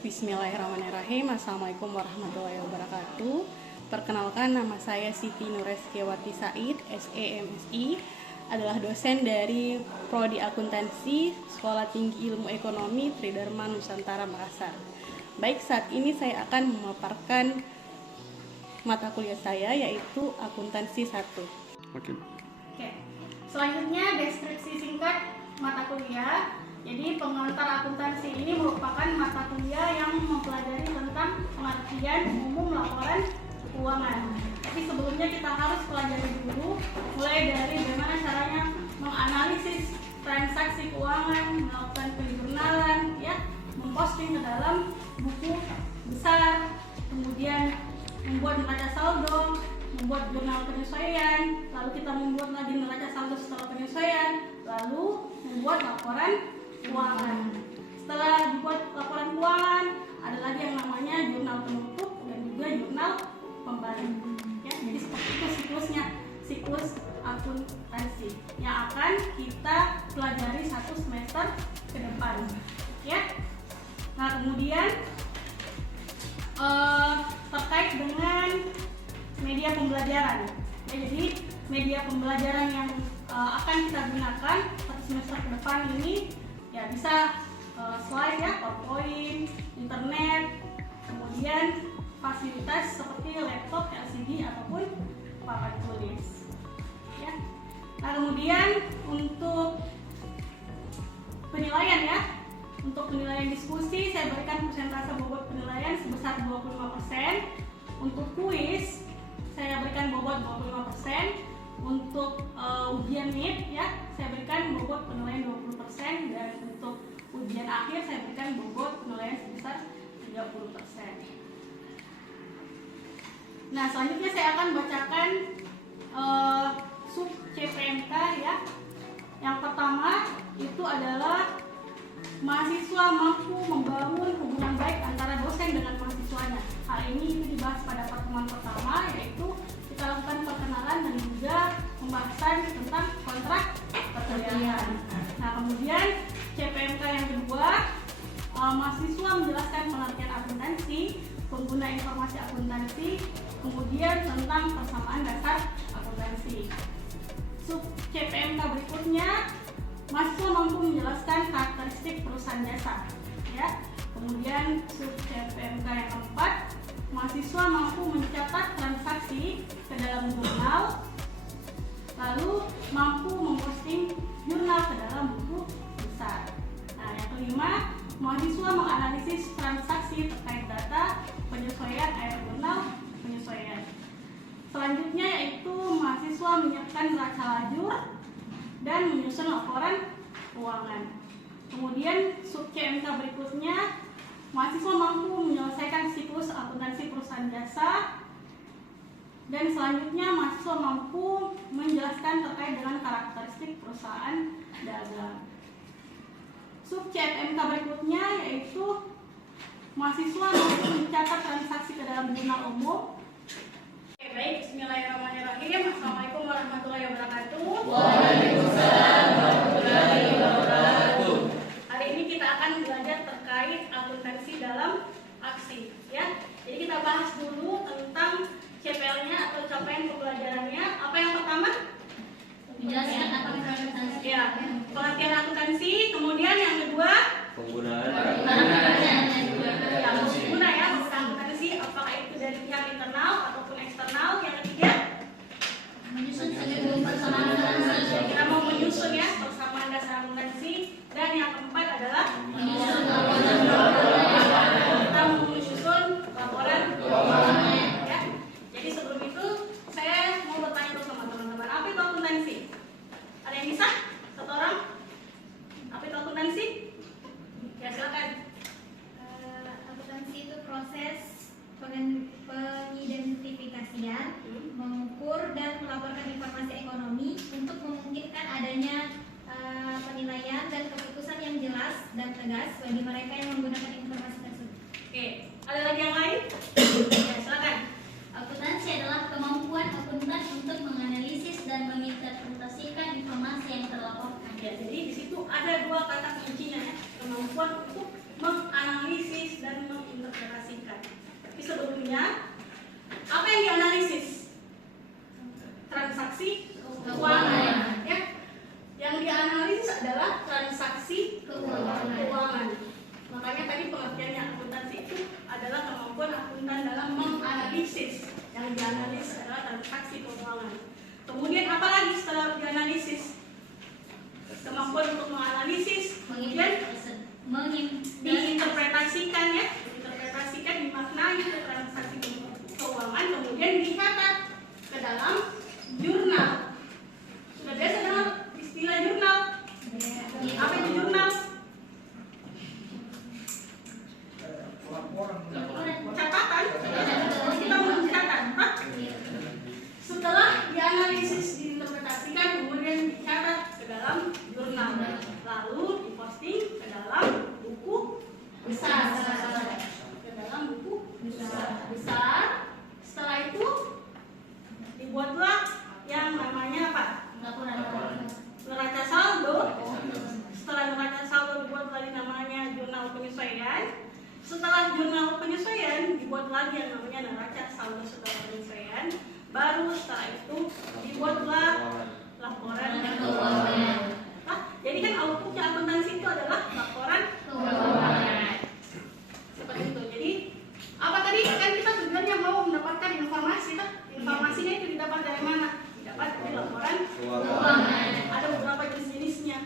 Bismillahirrahmanirrahim. Assalamualaikum warahmatullahi wabarakatuh. Perkenalkan, nama saya Siti Nureskiawati Said, SEMSI, adalah dosen dari Prodi Akuntansi Sekolah Tinggi Ilmu Ekonomi Tridharma Nusantara Makassar. Baik, saat ini saya akan memaparkan mata kuliah saya, yaitu Akuntansi 1. Oke. Selanjutnya deskripsi singkat mata kuliah. Jadi pengantar akuntansi ini merupakan mata kuliah yang mempelajari tentang pengertian umum laporan keuangan. Tapi sebelumnya kita harus pelajari dulu mulai dari bagaimana caranya menganalisis transaksi keuangan, melakukan penjurnalan, memposting ke dalam buku besar, kemudian membuat neraca saldo, membuat jurnal penyesuaian, lalu kita membuat lagi neraca saldo setelah penyesuaian, lalu membuat laporan keuangan. Setelah dibuat laporan keuangan, ada lagi yang namanya jurnal penutup dan juga jurnal pembalik. Jadi seperti itu siklus akuntansi yang akan kita pelajari 1 semester ke depan. Nah, kemudian terkait dengan media pembelajaran. Jadi media pembelajaran yang akan kita gunakan 1 semester ke depan ini bisa slide, PowerPoint, internet, kemudian fasilitas seperti laptop, LCD ataupun papan tulis. Nah, kemudian untuk penilaian untuk penilaian diskusi saya berikan persentase bobot penilaian sebesar 25%. Untuk kuis saya berikan bobot 25%. Untuk ujian MIP saya berikan bobot penilaian 20%, dan untuk ujian akhir saya berikan bobot penilaian sebesar 30%. Nah, selanjutnya saya akan bacakan sub CPMK Yang pertama itu adalah mahasiswa mampu membangun hubungan baik antara dosen dengan mahasiswanya. Hal ini itu dibahas pada pertemuan pertama, yaitu kita lakukan perkenalan dan juga pembahasan tentang kontrak perkuliahan. Nah, kemudian CPMK yang kedua, mahasiswa menjelaskan pengertian akuntansi, pengguna informasi akuntansi, kemudian tentang persamaan dasar akuntansi. Sub CPMK berikutnya, mahasiswa mampu menjelaskan karakteristik perusahaan jasa. Kemudian sub CPMK yang keempat, mahasiswa mampu mencatat transaksi ke dalam jurnal, lalu mampu memposting jurnal ke dalam buku besar. Nah, yang kelima, mahasiswa menganalisis transaksi terkait data penyesuaian air jurnal penyesuaian. Selanjutnya yaitu mahasiswa menyiapkan neraca lajur dan menyusun laporan keuangan. Kemudian sub CMK berikutnya, mahasiswa mampu menyelesaikan siklus akuntansi perusahaan jasa, dan selanjutnya mahasiswa mampu menjelaskan terkait dengan karakteristik perusahaan dagang. Sub CMK berikutnya yaitu mahasiswa mampu mencatat transaksi ke dalam jurnal umum. Baik, bismillahirrahmanirrahim. Assalamualaikum warahmatullahi wabarakatuh. Waalaikumsalam warahmatullahi wabarakatuh. Hari ini kita akan belajar terkait akuntansi dalam aksi. Jadi kita bahas dulu tentang CPL-nya atau capaian pembelajarannya. Apa yang pertama? Menjelaskan akuntansi. Pengertian akuntansi. Kemudian yang kedua, Penggunaan pengguna akuntansi, apakah itu dari pihak internal ataupun eksternal. Yang ketiga, menyusun persamaan dasar. kita mau menyusun persamaan dasar akuntansi. Dan yang keempat adalah Menyusun laporan kita mau menyusun laporan keuangan. Jadi sebelum itu saya mau bertanya dulu sama teman-teman, apa itu akuntansi? Ada yang bisa? Satu orang? Apa itu akuntansi? Silakan. Akuntansi itu proses pengidentifikasian, mengukur dan melaporkan informasi ekonomi untuk memungkinkan adanya penilaian dan keputusan yang jelas dan tegas bagi mereka yang menggunakan informasi tersebut. Oke, ada lagi yang lain? Silakan. Akuntansi adalah kemampuan akuntan untuk menganalisis dan menginterpretasikan informasi yang terlaporkan. Jadi di situ ada 2 kata kuncinya, kemampuan untuk menganalisis dan menganalisis. Yang dianalisis adalah transaksi keuangan. Kemudian apa lagi setelah dianalisis? Kemampuan untuk menganalisis, kemudian diinterpretasikan ya, dimaknai ke transaksi keuangan, kemudian dicatat ke dalam jurnal. Sudah biasa dengar istilah jurnal? Apa itu jurnal? Catatan. Kita mencatat. Setelah dianalisis, diinterpretasikan, kemudian dicatat ke dalam jurnal, lalu diposting ke dalam buku besar. Ke dalam buku besar. Setelah itu dibuatlah yang namanya apa? Neraca saldo. Setelah neraca saldo dibuat lagi namanya jurnal penyesuaian. Setelah jurnal penyesuaian dibuat lagi yang namanya neraca saldo setelah penyesuaian. Baru setelah itu dibuatlah laporan keuangan. Nah, jadi kan outputnya akuntansi itu adalah laporan keuangan. Seperti itu. Jadi apa tadi kan kita tujuannya mau mendapatkan informasi, kan? Informasinya itu didapat dari mana? Didapat dari laporan keuangan. Ada beberapa jenis-jenisnya.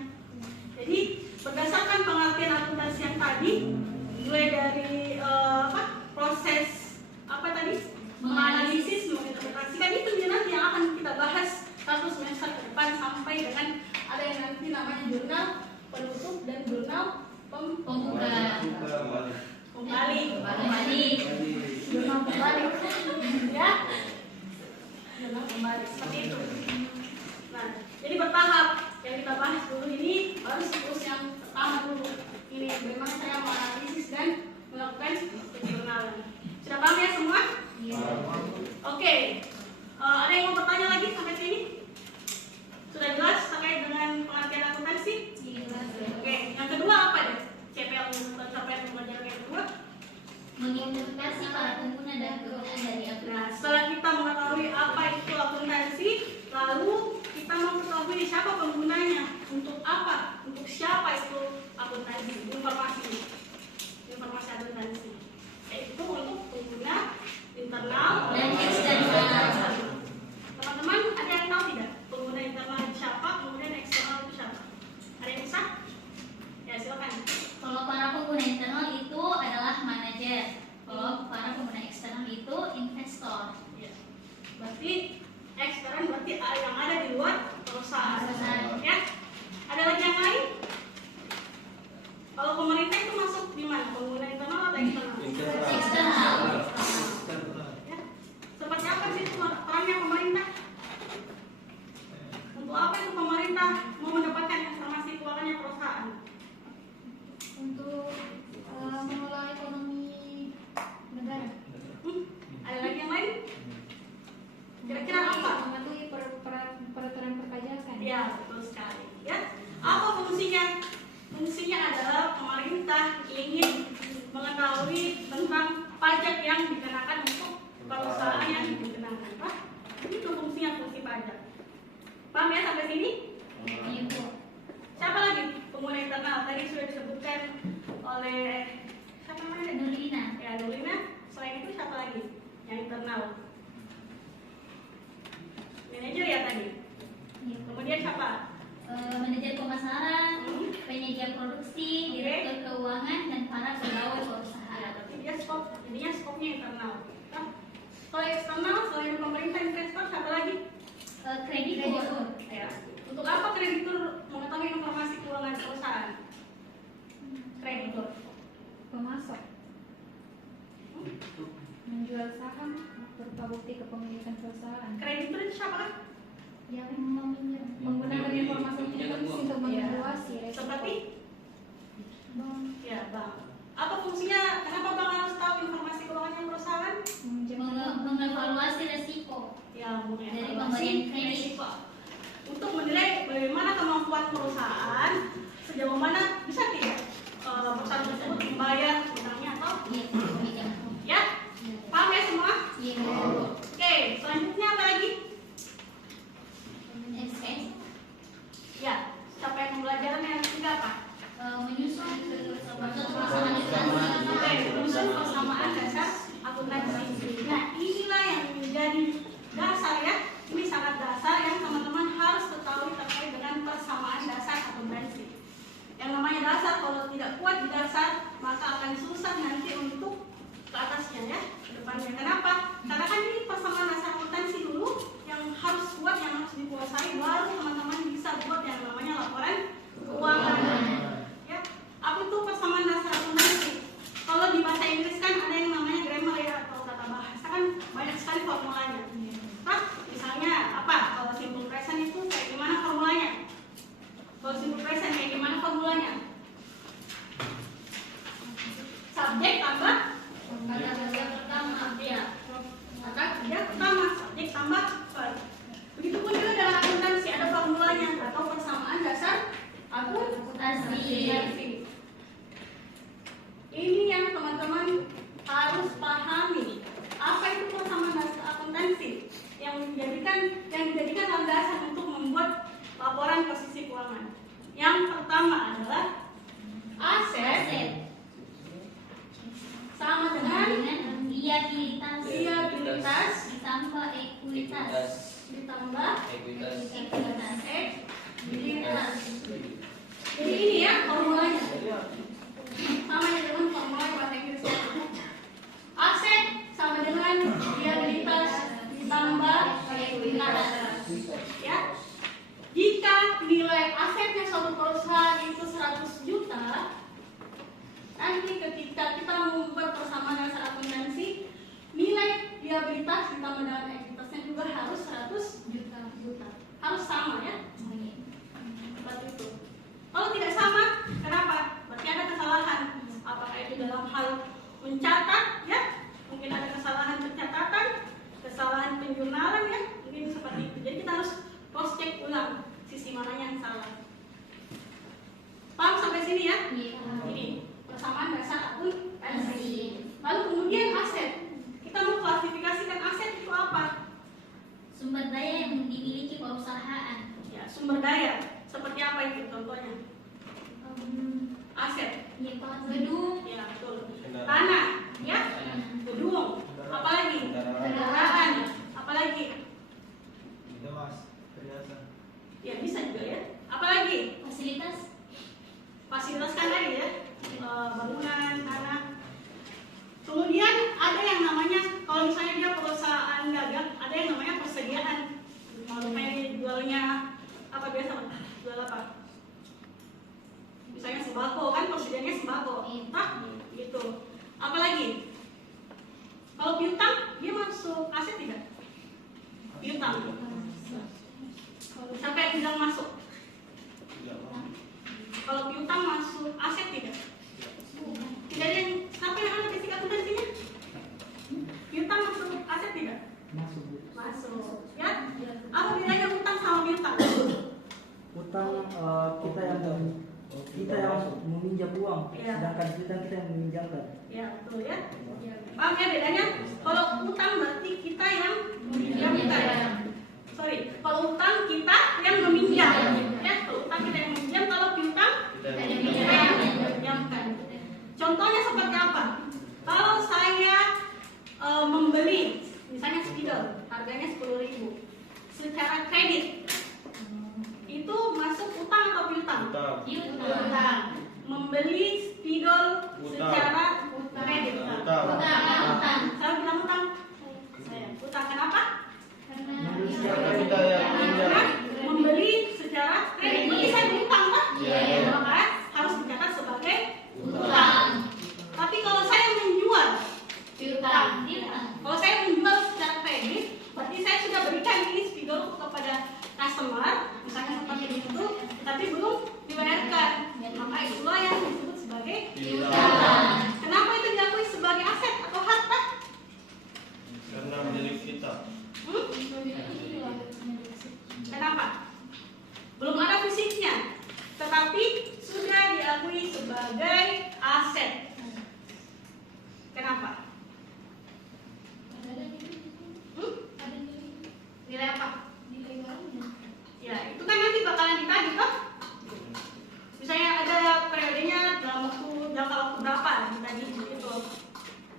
Jadi berdasarkan pengertian akuntansi yang tadi, mulai dari proses apa tadi? Menganalisis, menginterpretasikan, itu nanti yang akan kita bahas satu semester ke depan sampai dengan ada yang nanti namanya jurnal penutup dan jurnal pembuka. Kembali. Jurnal kembali. Ya. Jurnal kembali seperti itu. Nah, jadi bertahap yang kita bahas dulu ini baru siklus yang pertama dulu. Ini bagaimana saya menganalisis dan melakukan penjurnalan. Sudah paham ya semua? Oke. Ada yang mau bertanya lagi sampai sini? Sudah jelas terkait dengan pengertian akuntansi? Oke. Yang kedua apa deh? CPL pencapaian pembelajaran yang kedua? Mengidentifikasi para pengguna dan kegunaan dari Nah, akuntansi. setelah kita mengetahui apa itu akuntansi, lalu kita mengetahui siapa penggunanya, untuk apa, untuk siapa itu akuntansi, informasi akuntansi, yaitu untuk pengguna internal Dan eksternal. Teman-teman ada yang tahu tidak pengguna internal itu siapa, kemudian eksternal itu siapa? Ada yang bisa? Ya silakan. Kalau para pengguna internal itu adalah manajer. Kalau para pengguna eksternal itu investor. Ya. Berarti eksternal berarti yang ada di luar perusahaan. Ya. Ada lagi yang lain? Kalau pemerintah itu masuk di mana? Pengguna internal atau eksternal? Eksternal. Ya. Seperti apa sih itu perannya pemerintah? Untuk apa itu pemerintah mau mendapatkan informasi keuangannya perusahaan? Untuk mengelola ekonomi negara. Ada lagi yang lain? Kira-kira apa? Mematuhi peraturan perpajakan. Ya, betul sekali. Ya, apa fungsinya? Fungsinya adalah pemerintah ingin mengetahui tentang pajak yang dikenakan untuk perusahaan yang dikenakan. Pak, itu fungsinya, fungsi pajak. Paham ya sampai sini? Ibu. Siapa lagi pengguna internal? Tadi sudah disebutkan oleh siapa namanya? Nurlina. Ya, Nurlina. Selain itu siapa lagi? Yang internal. Manajer ya tadi. Kemudian siapa? Manajer pemasaran, penyedia produksi, direktur keuangan, dan para pegawai Ya, perusahaan. berarti dia jadinya skopnya internal. Nah, kalau eksternal selain pemerintah investor siapa lagi? Kreditur. Ya. Untuk apa kreditur mengetahui informasi keuangan perusahaan? Kreditur. Pemasok menjual saham berupa bukti kepemilikan perusahaan. Kreditur itu siapa kan? Yang menggunakan informasi tersebut untuk mengevaluasi resiko. Seperti? Bank. Ya, bank. Apa fungsinya? Kenapa bank harus tahu informasi keuangannya perusahaan? Mengevaluasi resiko. Ya, Dari mengevaluasi pemberian kredit. risiko. Untuk menilai bagaimana kemampuan perusahaan, sejauh mana bisa tidak perusahaan tersebut membayar utangnya atau Iya, pemegang. ya? Paham ya semua? Iya. Oke, selanjutnya apa lagi? SKS. Ya, capaian pembelajaran yang ketiga apa? Menyusun suatu persamaan akuntansi. Oke, menyusun persamaan dasar akuntansi. dasar, kalau tidak kuat di dasar maka akan susah nanti untuk ke atasnya ya, ke depannya. Kenapa? Karena kan ini persamaan dasar akuntansi dulu yang harus kuat, yang harus dikuasai, baru teman-teman bisa buat yang namanya laporan keuangan. Ya, apa itu persamaan dasar akuntansi? Kalau di bahasa Inggris kan ada yang namanya grammar ya, atau tata bahasa kan banyak sekali formulanya. Nah, misalnya apa? Kalau simple present itu kayak gimana formulanya? Kalau simple present kayak gimana formulanya? Subjek tambah Kata kerja pertama. ya. Kata kerja pertama, subjek tambah verb. Begitupun juga dalam akuntansi ada formulanya atau persamaan dasar akuntansi. Ini yang teman-teman harus pahami. Apa itu persamaan dasar akuntansi? Yang dijadikan landasan untuk membuat laporan posisi keuangan. Yang pertama adalah aset sama dengan liabilitas ditambah ekuitas. ditambah Ekuitas. ekuitas. Jadi ini ya formulanya. Sama ya dengan formula bahasa Inggris. Aset sama dengan liabilitas ditambah ekuitas. Ya. Jika nilai asetnya suatu perusahaan itu 100 juta, nanti ketika kita membuat persamaan dasar akuntansi, nilai liabilitas ditambah dengan ekuitasnya juga harus 100 juta. Harus sama ya. Seperti itu. Kalau tidak sama, kenapa? Berarti ada kesalahan. Apakah itu dalam hal mencatat ya? Mungkin ada kesalahan pencatatan, kesalahan penjurnalan ya, mungkin seperti itu. Jadi kita harus cross check ulang sisi mananya yang salah. Paham sampai sini ya? Ini persamaan dasar akuntansi. Lalu kemudian aset. Kita mau klasifikasikan aset itu apa? Sumber daya yang dimiliki perusahaan. Ya, sumber daya. Seperti apa itu contohnya? Aset. Gedung, Ya, betul. Tanah, ya. Gedung. Apalagi? Kendaraan. Apalagi? Ya, bisa juga ya. Apalagi? fasilitas, Fasilitas kan tadi ya. Bangunan, tanah. Kemudian ada yang namanya, kalau misalnya dia perusahaan dagang, ada yang namanya persediaan. Kalau pengen jualnya apa biasa? Jual apa? Misalnya sembako kan, persediaannya sembako. Nah, gitu. Apalagi? Kalau piutang, dia masuk aset tidak? Piutang. Siapa yang bilang masuk? Kalau piutang masuk aset tidak? Tidak ada yang, siapa yang ada basic akuntansinya? Piutang masuk aset tidak? Masuk. Ya? Apa bedanya utang sama piutang? Utang kita yang meminjam uang, Iya. sedangkan piutang kita yang meminjamkan. Ya, betul ya. Paham ya bedanya? Kalau utang berarti kita yang meminjamkan. Sorry, kalau utang kita yang meminjam. Ya, kalau utang kita yang meminjam, kalau piutang kita yang meminjamkan. Contohnya seperti apa? Kalau saya membeli misalnya spidol, harganya 10.000 secara kredit, itu masuk utang atau piutang? Utang. Membeli spidol secara kredit. utang, Saya bilang utang. Utang kenapa? Karena membeli secara kredit. Berarti saya berutang kan? Maka harus dicatat sebagai utang. Tapi kalau saya menjual piutang. Kalau saya menjual secara kredit, berarti saya sudah berikan ini spidol kepada customer, misalnya seperti itu, tapi belum dibayarkan. Maka itulah yang disebut sebagai piutang. Kenapa itu diakui sebagai aset atau harta? Karena milik kita. Kenapa? Belum ada fisiknya, tetapi sudah diakui sebagai aset. Kenapa? Nilai apa? Ya, itu kan nanti bakalan ditagih toh. Misalnya ada periodenya dalam jangka waktu berapa ditagih itu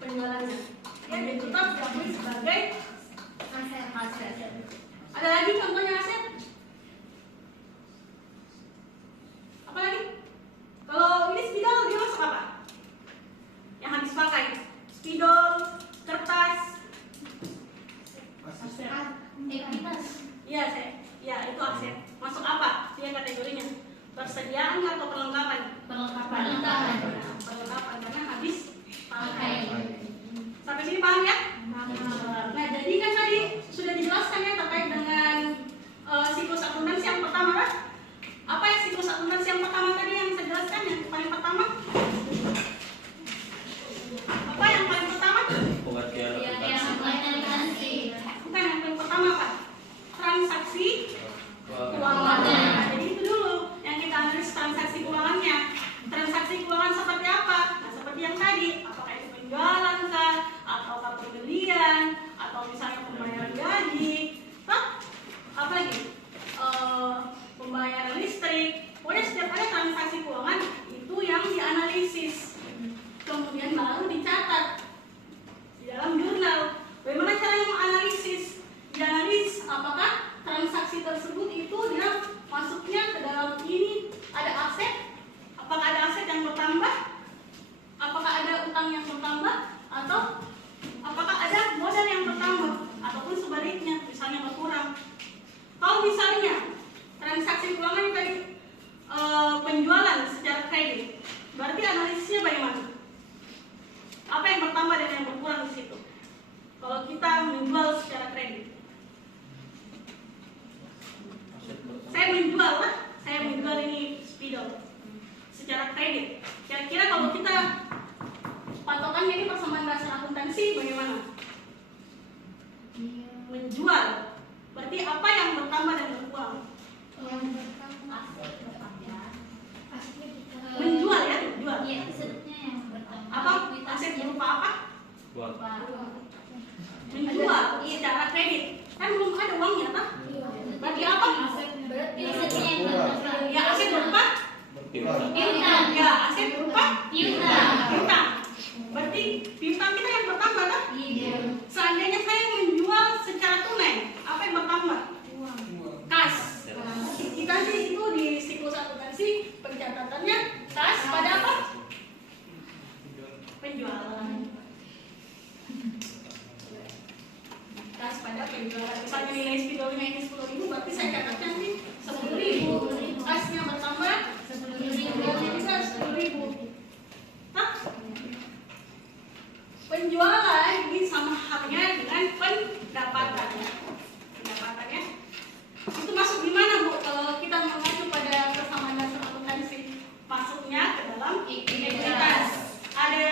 penjualannya. Ya, dan tetap diakui sebagai aset. Ada lagi contohnya aset? Apa lagi? Kalau Sampai sini paham ya? Nah, jadi kan tadi sudah dijelaskan ya terkait dengan siklus akuntansi yang pertama kan? Apa ya siklus akuntansi yang pertama tadi yang saya jelaskan yang paling pertama? Apa yang paling pertama? Pengertian akuntansi. Bukan yang paling pertama apa? Transaksi keuangan. Nah, jadi itu dulu yang kita analis transaksi keuangannya. Transaksi keuangan seperti apa? Nah, seperti yang tadi, apakah itu penjualan kah, ataukah pembelian, atau misalnya pembayaran gaji, apa lagi? Pembayaran listrik. Pokoknya setiap ada transaksi keuangan itu yang dianalisis, kemudian baru dicatat di dalam jurnal. Bagaimana cara menganalisis? Dianalisis apakah transaksi tersebut itu dia masuknya ke dalam ini ada aset, apakah ada aset yang bertambah, apakah ada utang yang bertambah, atau apakah ada modal yang bertambah, ataupun sebaliknya misalnya berkurang. Kalau misalnya transaksi keuangan tadi penjualan secara kredit, berarti analisisnya bagaimana? Apa yang bertambah dan yang berkurang di situ? Kalau kita menjual secara kredit, saya menjual ini spidol secara kredit. Kira-kira kalau kita patokannya ini persamaan dasar akuntansi bagaimana? Menjual, berarti apa yang bertambah dan berkurang? Menjual ya, menjual. Iya, asetnya yang bertambah. Apa? Aset berupa apa? Menjual secara kredit. Kan belum ada uangnya, tak? Berarti apa? Asetnya yang bertambah. Ya, aset berupa Piutang. ya, aset berupa Piutang. piutang. Berarti piutang kita yang bertambah, tak? Iya. Seandainya saya menjual secara tunai, apa yang bertambah? Kas. Kita sih itu di siklus akuntansi pencatatannya kas pada apa? Penjualan. Kas pada penjualan. Misalnya nilai spidolnya ini 10.000, berarti saya catatnya nanti 10.000. Kasnya bertambah 10.000, juga 10.000. Nah, penjualan ini sama halnya dengan pendapatan. Pendapatannya itu masuk di mana, Bu? Kalau kita mengacu pada persamaan dasar akuntansi, masuknya ke dalam ekuitas. Ada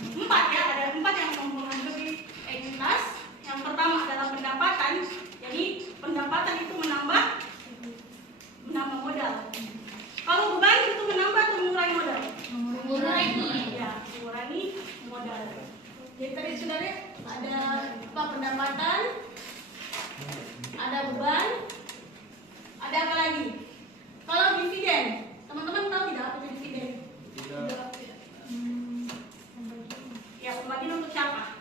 4 ya, ada 4 yang mempengaruhi ekuitas. Yang pertama adalah pendapatan. Jadi pendapatan itu menambah modal. Kalau beban itu menambah atau mengurangi modal? Mengurangi. Ya, mengurangi modal. Jadi tadi sudah lihat ada apa? Pendapatan, ada beban, ada apa lagi? Kalau dividen, teman-teman tahu tidak apa itu dividen? Ya, pembagian untuk siapa?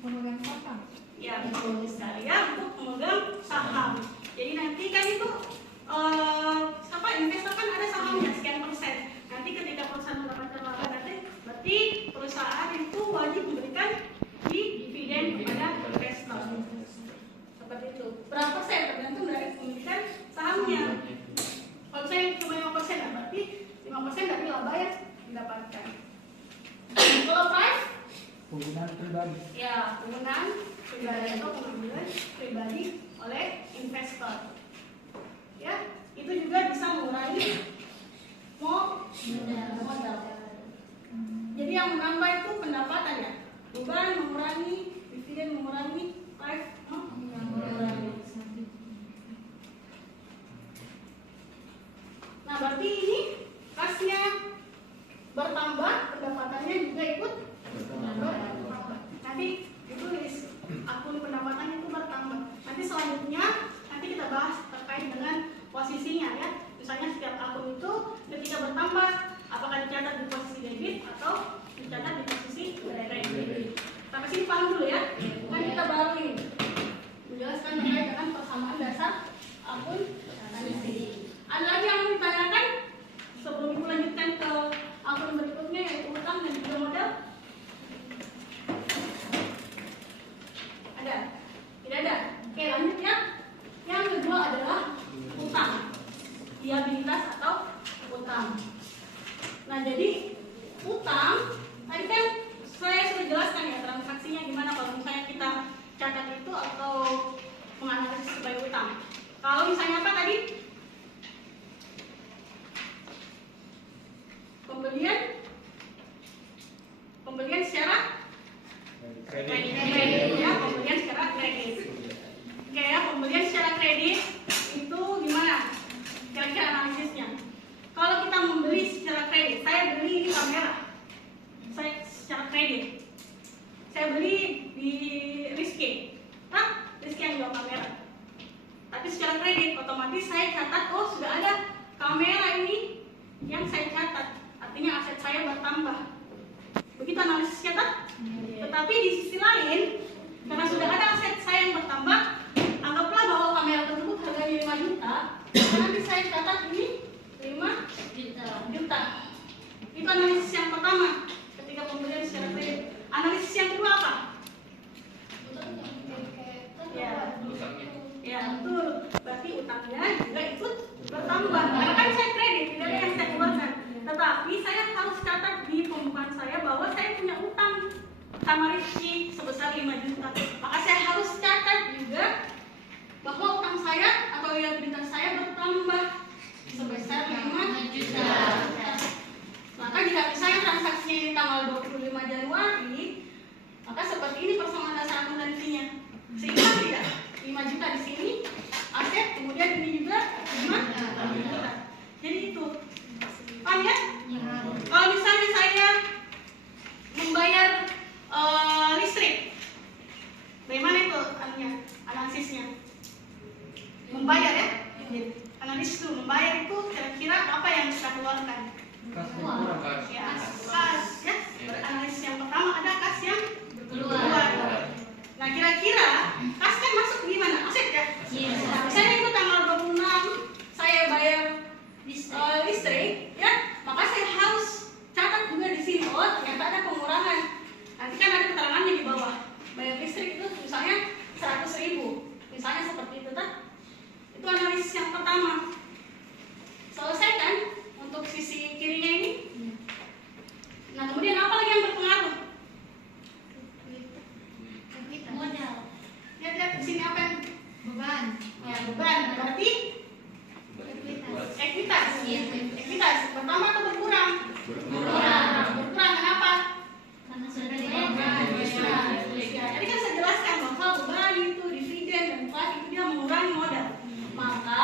Pemegang saham. Ya, betul sekali ya, untuk pemegang saham. Jadi nanti kan itu investor kan ada sahamnya sekian persen. Nanti ketika perusahaan mendapatkan laba nanti, berarti perusahaan itu wajib memberikan dividen kepada investor. Seperti itu. Berapa persen tergantung dari pemilikan sahamnya. Kalau saya cuma 5%, berarti 5% dari laba yang didapatkan. Kalau price, Penggunaan pribadi. ya penggunaan pribadi atau pengambilan pribadi oleh investor. Ya, itu juga bisa mengurangi modal. Jadi yang menambah itu pendapatan ya, beban mengurangi, dividen mengurangi, price mengurangi. Nah, berarti ini kasnya bertambah, pendapatannya juga ikut bertambah. Nanti ditulis akun pendapatan itu bertambah. Nanti selanjutnya nanti kita bahas terkait dengan posisinya ya. Misalnya setiap akun itu ketika bertambah apakah dicatat di posisi debit atau dicatat di posisi kredit. catat itu atau menganalisis sebagai utang. Kalau misalnya apa tadi? Pembelian secara kredit ya, pembelian secara kredit. Oke ya, pembelian secara kredit itu gimana? Kira-kira analisisnya. Kalau kita membeli secara kredit, saya beli ini kamera, saya secara kredit. Saya beli di Rizky, Rizky yang jual kamera. Tapi secara kredit, otomatis saya catat, oh sudah ada kamera ini yang saya catat. Artinya aset saya bertambah. Begitu analisisnya kan? Tetapi di sisi lain, karena sudah ada aset saya yang bertambah, anggaplah bahwa kamera tersebut harganya 5 juta, nanti saya catat ini 5 juta. Itu analisis yang pertama ketika pembelian secara kredit. Analisis yang kedua apa? Ya betul. Berarti utangnya juga ikut bertambah. Karena kan saya kredit, tidak ada yang saya keluarkan. Tetapi saya harus catat di pembukaan saya bahwa saya punya utang sama Rizky sebesar 5 juta. Maka saya harus catat juga bahwa utang saya atau liabilitas saya bertambah sebesar 5 juta. Maka jika misalnya transaksinya ini tanggal 25 Januari, maka seperti ini persamaan dasar akuntansinya. Seimbang tidak? 5 juta di sini aset, kemudian ini juga 5 juta. Jadi itu. Paham ya? Kalau misalnya saya membayar listrik, bagaimana itu analisisnya? Membayar ya? Analisis itu membayar itu kira-kira apa yang kita keluarkan? Ya, kas ya. Analisis yang pertama ada kas yang keluar. Nah kira-kira kas kan masuk di mana? Aset ya? Nah, misalnya itu tanggal 26 saya bayar listrik ya, maka saya harus catat juga di sini. Oh ternyata ada pengurangan. Nanti kan ada keterangannya di bawah. Bayar listrik itu misalnya 100.000, misalnya seperti itu kan? Itu analisis yang pertama. Selesai kan untuk sisi kirinya ini? Nah kemudian apa lagi yang berpengaruh? Modal. Lihat di sini apa yang Beban. ya, beban. Berarti ekuitas. Ekuitas bertambah atau berkurang? Berkurang. Kenapa? Karena sudah Ya, tadi kan saya jelaskan bahwa beban itu dividen dan inflasi itu dia mengurangi modal. Maka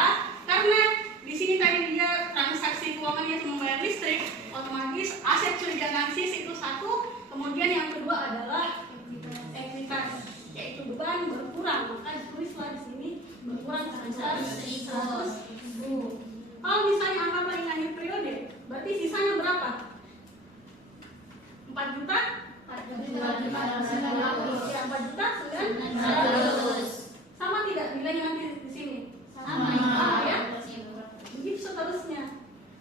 karena di sini tadi dia transaksi keuangannya itu membayar listrik, otomatis aset curiganansis itu satu, kemudian yang kedua adalah ekuitas, yaitu beban berkurang. Maka ditulislah di sini berkurang sebesar 100.000. Kalau misalnya anggaplah ini akhir periode, berarti sisanya berapa? 4 juta? 4 juta 900. Sama tidak nilainya nanti di sini? Sama ya? Begitu seterusnya.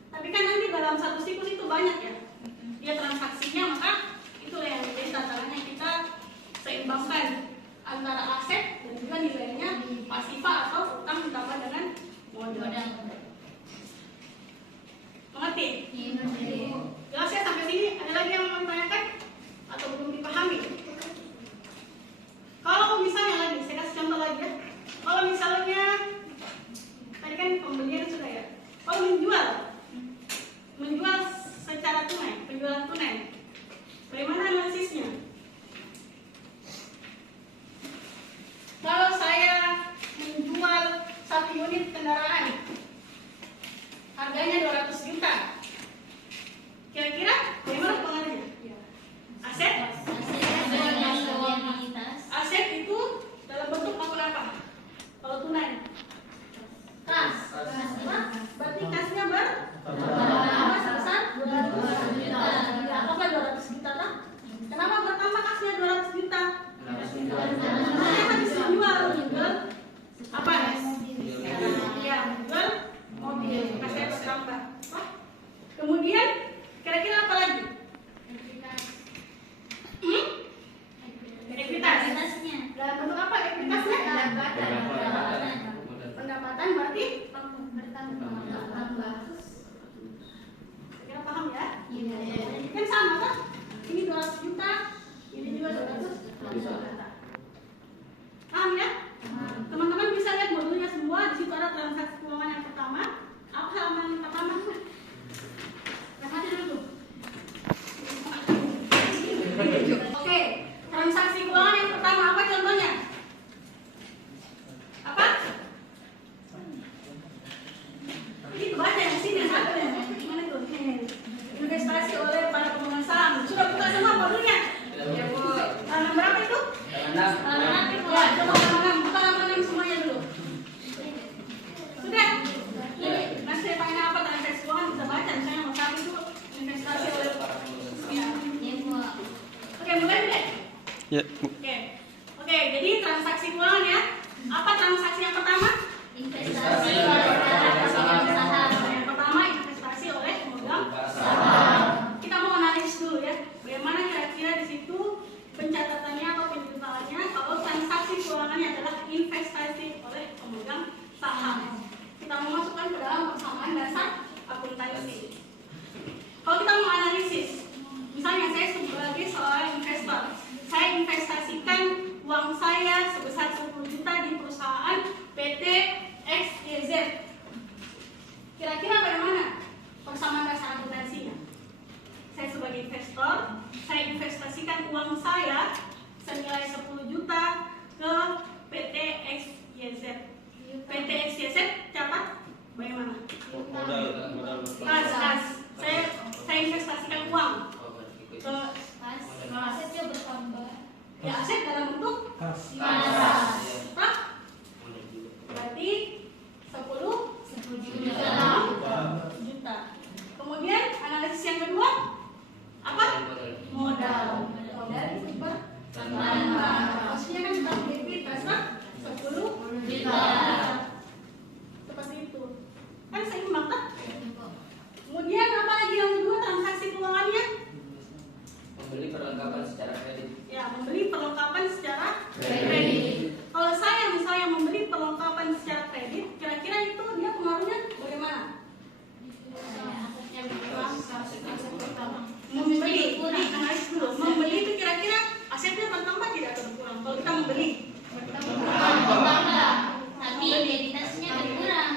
Tapi kan nanti dalam satu siklus itu banyak ya. Dia transaksinya, maka itulah yang menjadi tantangannya kita seimbangkan antara aset dan juga nilainya pasifa atau utang ditambah dengan modal. Mengerti? Jelas ya sampai sini? Ada lagi yang mau ditanyakan atau belum dipahami? Kalau misalnya lagi, saya kasih contoh lagi ya. Kalau misalnya tadi kan pembelian sudah ya. Kalau menjual secara tunai, penjualan tunai, bagaimana analisisnya? Kalau saya menjual 1 unit kendaraan, harganya 200 juta, kira-kira bagaimana pengaruhnya? Aset? Aset itu dalam bentuk maupun apa? Kalau tunai? Kas. Berarti kasnya bertambah sebesar 200 juta. Apakah 200 juta kan? Kenapa bertambah kasnya 200 juta? Saya habis menjual apa ya? Ya, menjual mobil. Kasnya bertambah. Kemudian kira-kira apa lagi? Ekuitas. Dalam bentuk apa ekuitasnya? Pendapatan berarti bertambah. Kira paham ya? Kan sama kan? Ini 200 juta, ini juga 200 juta. Ya, coba buka halaman semuanya dulu. Sudah? Nah, saya pakai apa? Transaksi keuangan bisa baca. Misalnya nomor 1 itu investasi oleh. Ya. Oke, mulai deh. Ya. Oke, jadi transaksi keuangan ya. Apa transaksi yang pertama? Investasi oleh pemegang saham. Yang pertama investasi oleh pemegang saham. Kita mau analisis dulu ya. Bagaimana kira-kira di situ pencatatannya atau penjelasannya kalau transaksi keuangannya adalah investasi oleh pemegang saham. Kita mau masukkan ke dalam persamaan dasar akuntansi. Kalau kita mau analisis, misalnya saya sebagai seorang investor, saya investasikan uang saya sebesar 10 juta di perusahaan PT XYZ. Kira-kira bagaimana persamaan dasar akuntansinya? Saya sebagai investor, saya investasikan uang saya senilai 10 juta ke PT XYZ. PT XYZ catat bagaimana? Modal. Kas. Saya investasikan uang ke Asetnya bertambah. ya aset dalam bentuk Kas. tak? Berarti 10 juta. Kemudian analisis yang kedua apa? Modal. Modal itu bertambah. Maksudnya kan kita debit kan 10 juta. Seperti itu. Kan seimbang kan? Kemudian apa lagi yang kedua transaksi keuangannya? Membeli perlengkapan secara kredit. Ya, membeli perlengkapan secara kredit. Kalau saya misalnya membeli perlengkapan secara kredit, kira-kira itu dia pengaruhnya bagaimana? Membeli, analisis dulu. Membeli itu kira-kira asetnya bertambah tidak atau berkurang? Kalau kita membeli, Bertambah. Tapi identitasnya berkurang.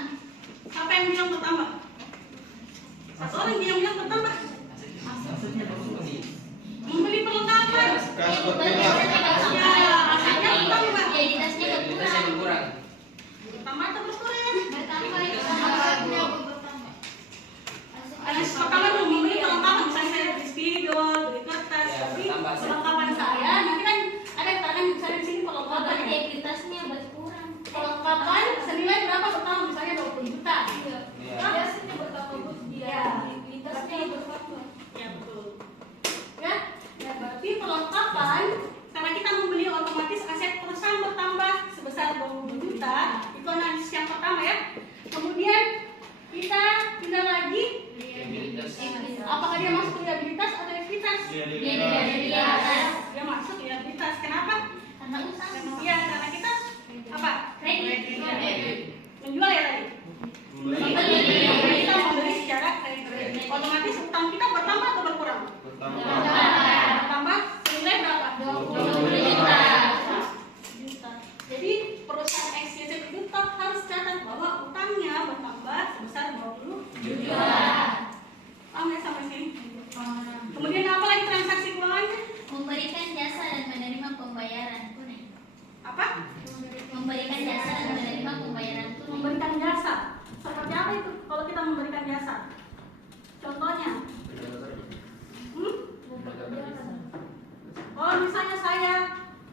siapa yang bilang bertambah? Satu orang yang bilang bertambah. Membeli perlengkapan. Kas Ya, asetnya bertambah. Identitasnya Identitasnya berkurang. berkurang. Bertambah atau berkurang? Bertambah itu bertambah. Analisis pertama dulu membeli perlengkapan, misalnya saya beli spidol, beli kertas, Ya, tapi bertambah aset. perlengkapan saya nanti kan ada keterangan misalnya di sini perlengkapan. Berarti identitasnya berkurang. Perlengkapan senilai berapa bertambah? Misalnya 20 juta. Iya. Asetnya bertambah, Bu. Iya. Likuiditasnya bertambah. Ya betul. Ya, berarti perlengkapan karena kita membeli otomatis aset perusahaan bertambah sebesar 20 juta. Itu analisis yang pertama ya. Kemudian kita pindah lagi. Identitas. Apakah dia masuk liabilitas atau ekuitas? Identitas. Dia masuk liabilitas. Kenapa? Karena usaha. Iya, karena kita apa? Kredit. Menjual ya tadi. Membeli. Kita membeli secara kredit. Otomatis utang kita bertambah atau berkurang? Bertambah senilai berapa? 20 juta. Juta. Jadi perusahaan XYZ itu tetap harus catat bahwa utangnya bertambah sebesar 20 juta. Paham ya sampai sini? Kemudian apa lagi transaksi keuangannya? Memberikan jasa dan menerima pembayaran tunai. Apa? Memberikan jasa dan menerima pembayaran tunai. Memberikan jasa. Seperti apa itu kalau kita memberikan jasa? Contohnya, oh misalnya saya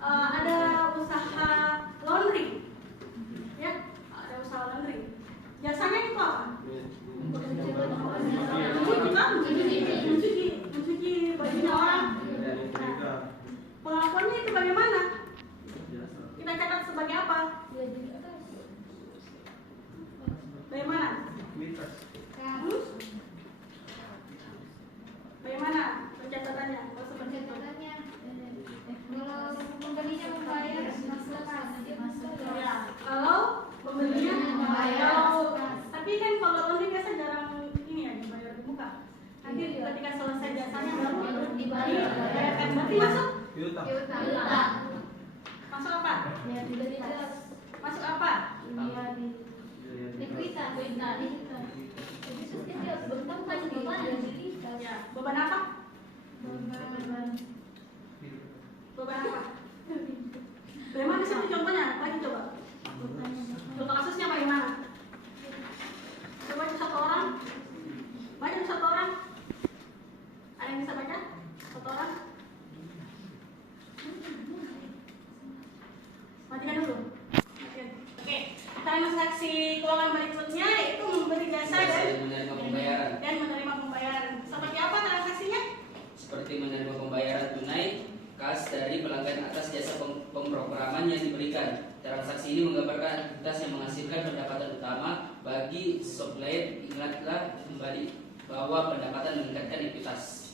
ada usaha laundry, ya, ada usaha laundry. Jasanya itu apa? Mencuci bajunya orang. Nah, pengakuannya itu bagaimana? Kita catat sebagai apa? Bagaimana? Bagaimana pencatatannya? Oh, seperti itu. Kalau pembelinya membayar masuk kas. Ya, kalau pembelinya membayar, tapi kan kalau laundry biasa jarang ini ya dibayar di muka. Nanti ketika selesai jasanya baru dibayarkan. Berarti masuk? Masuk apa? Masuk apa? Ya, beban apa? Beban apa? Bagaimana sih contohnya? Lagi coba. Contoh kasusnya bagaimana? Coba satu orang. Baca satu orang. Ada yang bisa baca? Satu orang. transaksi keuangan berikutnya yaitu memberi jasa menerima pembayaran. dan menerima pembayaran. Seperti apa transaksinya? Seperti menerima pembayaran tunai kas dari pelanggan atas jasa pemrograman yang diberikan. Transaksi ini menggambarkan aktivitas yang menghasilkan pendapatan utama bagi supplier. Ingatlah kembali bahwa pendapatan meningkatkan ekuitas.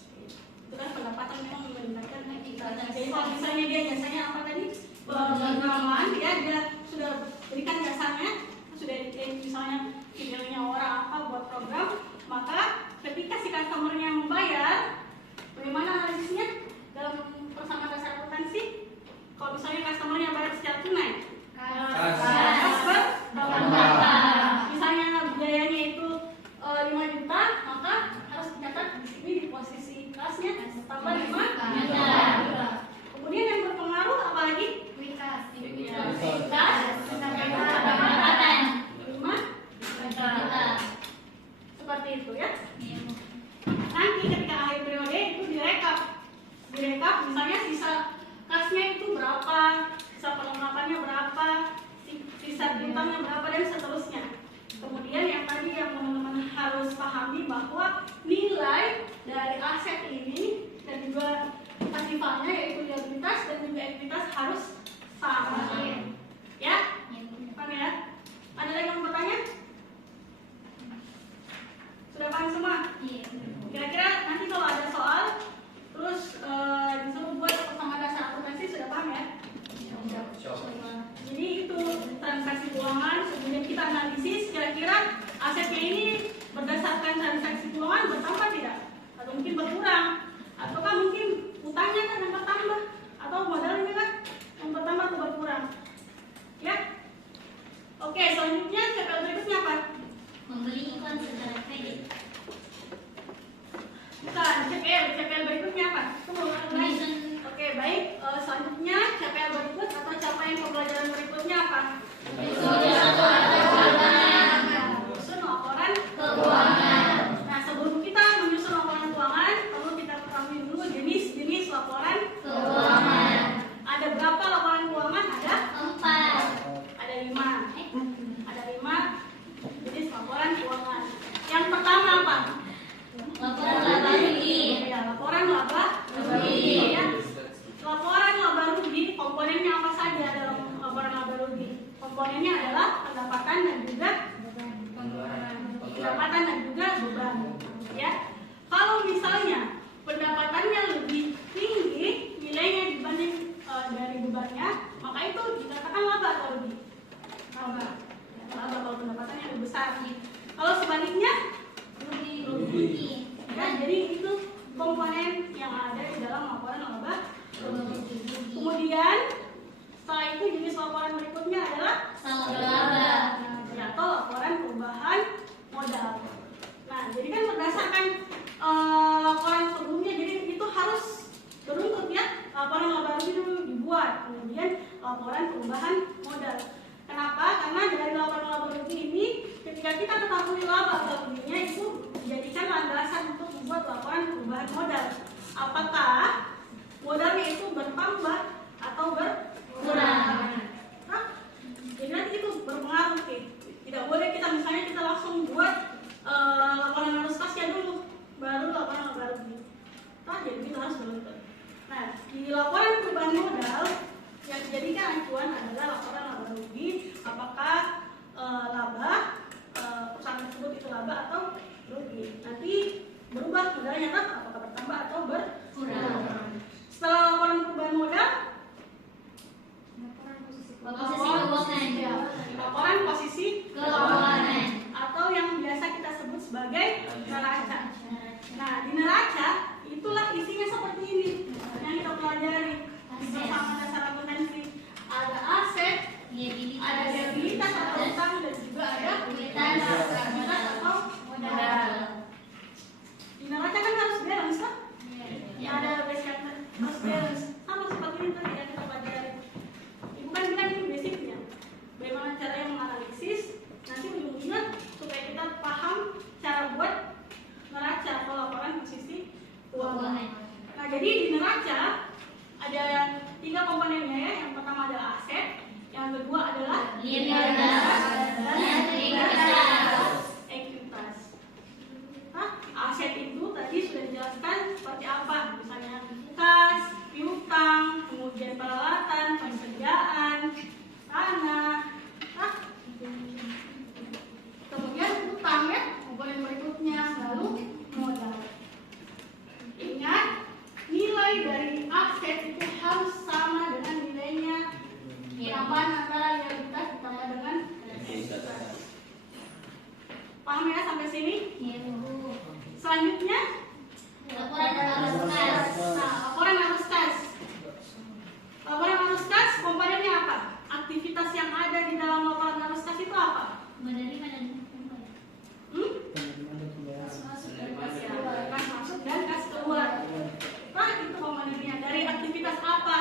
Itu kan pendapatan memang meningkatkan aktivitas. Jadi kalau misalnya dia jasanya apa tadi? Pemrograman, dia sudah berikan jasanya, sudah misalnya videonya orang apa buat program, maka ketika si customernya membayar, bagaimana analisisnya dalam persamaan dasar akuntansi? Kalau misalnya customernya bayar secara tunai, misalnya biayanya itu 5 juta, maka harus dicatat di sini di posisi kasnya tambah 5 juta. Kemudian yang berpengaruh apa lagi? Kas, pendapatan 5 juta. Seperti itu ya. Nanti ketika akhir periode itu direkap misalnya sisa kasnya itu berapa, sisa perlengkapannya berapa, sisa bintangnya berapa dan seterusnya. Kemudian yang tadi yang teman-teman harus pahami bahwa nilai dari aset ini dan juga pasifnya yaitu liabilitas dan juga ekuitas harus sama. Ya? Paham ya? Ada lagi yang mau bertanya? Sudah paham semua? Kira-kira nanti kalau ada soal terus disuruh buat persamaan dasar akuntansi, sudah paham ya? Jadi itu transaksi keuangan, kemudian kita analisis kira-kira asetnya ini berdasarkan transaksi keuangan bertambah tidak? Atau mungkin berkurang? Ataukah mungkin utangnya kan yang bertambah? Atau modalnya kan yang bertambah atau berkurang? Ya? Oke, selanjutnya CPL berikutnya apa? Membeli iklan secara kredit. Bukan, CPL berikutnya apa? Menyusun. Oke, baik. Selanjutnya CPL berikut atau capaian pembelajaran berikutnya apa? Menyusun laporan keuangan. Nah, sebelum kita menyusun laporan keuangan, perlu kita ketahui dulu jenis-jenis laporan keuangan. Ada berapa laporan keuangan? Ada 4. Ada 5. Ada 5 jenis laporan keuangan. Yang pertama apa? Laporan laba rugi. Ya, laporan laba rugi. Ya. Laporan laba rugi, komponennya apa saja dalam laporan laba rugi? Komponennya adalah pendapatan dan juga beban. Ya. Kalau misalnya pendapatannya lebih tinggi nilainya dibanding dari bebannya, maka itu dikatakan laba atau rugi? Laba. Ya, laba kalau pendapatannya lebih besar. Kalau sebaliknya rugi. Ya, jadi itu komponen yang ada di dalam laporan laba rugi. Kemudian setelah itu jenis laporan berikutnya adalah Saldo laba. atau laporan perubahan modal. Nah, jadi kan berdasarkan laporan sebelumnya, jadi itu harus beruntut ya. Laporan laba rugi dulu dibuat, kemudian laporan perubahan modal. Kenapa? Karena dari laporan laba rugi ini, ketika kita ketahui laba atau ruginya itu dijadikan landasan untuk membuat laporan perubahan modal. Apakah modalnya itu bertambah atau berkurang? Nah, jadi nanti itu berpengaruh. Tidak boleh kita misalnya kita langsung buat laporan arus kasnya dulu, baru laporan laba rugi. Nah, jadi kita harus beruntut. Nah, di laporan perubahan modal yang dijadikan acuan adalah laporan laba rugi, apakah laba perusahaan tersebut itu laba atau rugi. Nanti berubah modalnya kan, apakah bertambah atau berkurang. Setelah laporan perubahan modal, laporan posisi keuangan atau yang biasa kita sebut sebagai neraca. Nah, di neraca itulah isinya seperti ini yang kita pelajari bersama dasar akuntansi. Ada aset, ada liabilitas atau utang, dan juga ada ekuitas atau modal. Di neraca kan harus balance kan? Ya, ada basic harus balance. Sama seperti ini tadi yang kita pelajari. Ibu kan bilang ini basicnya. Bagaimana caranya menganalisis, nanti ujung-ujungnya supaya kita paham cara buat neraca atau laporan posisi keuangan. Nah, jadi di neraca ada 3 komponennya ya. Yang pertama adalah aset, Yang kedua adalah Likuiditas dan ekuitas. ekuitas. Nah, aset itu tadi sudah dijelaskan seperti apa, misalnya kas, piutang, kemudian peralatan, persediaan, tanah, nah, kemudian utang ya, komponen berikutnya, lalu modal. Ingat, nilai dari aset itu harus sama dengan nilainya penambahan antara realitas ditambah dengan ekuitas. Paham ya sampai sini? Iya, Bu. Selanjutnya, Laporan arus kas. nah, laporan arus kas. Laporan arus kas komponennya apa? Aktivitas yang ada di dalam laporan arus kas itu apa? Menerima dan membayar. Penerimaan dan pembayaran. Masuk dan kas keluar, kas masuk dan kas keluar. Nah, itu komponennya. Dari aktivitas apa?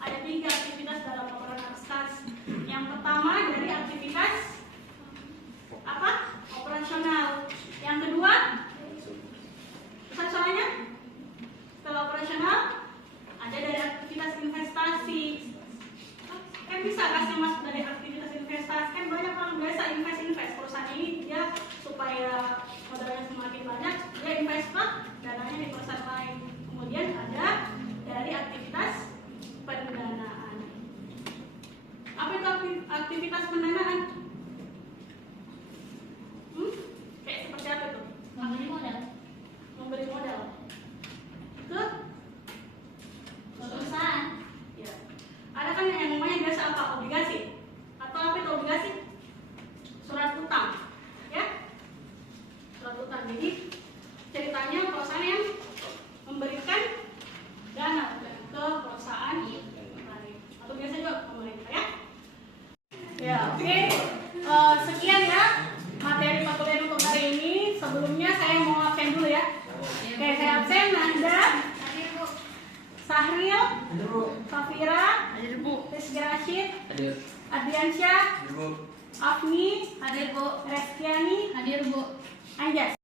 Ada 3 aktivitas dalam laporan arus kas. Yang pertama dari aktivitas apa? Operasional. Yang kedua, soalnya setelah operasional ada dari aktivitas investasi. Kan bisa kasih masuk dari aktivitas investasi, kan banyak orang biasa invest perusahaan ini dia supaya modalnya semakin banyak dia invest dananya di perusahaan lain. Kemudian ada dari aktivitas pendanaan. Apa itu aktivitas pendanaan? Kayak seperti apa itu? Memberi modal. Memberi modal ke Perusahaan. ya. Ada kan yang namanya biasa apa? Obligasi. Atau apa itu obligasi? Surat utang. Ya? Surat utang. Jadi ceritanya perusahaan yang memberikan dana ke perusahaan lain. Atau biasa juga pemerintah ya. Ya, oke. Sekian ya materi perkuliahan untuk hari ini. Sebelumnya saya mau absen dulu ya. Oke, saya absen. Nanda, Sahril, Safira, Rizky Rashid, Hadir. Adriansyah, Afni, Hadir, Bu. Reskiani, Hadir, Bu. Anjas.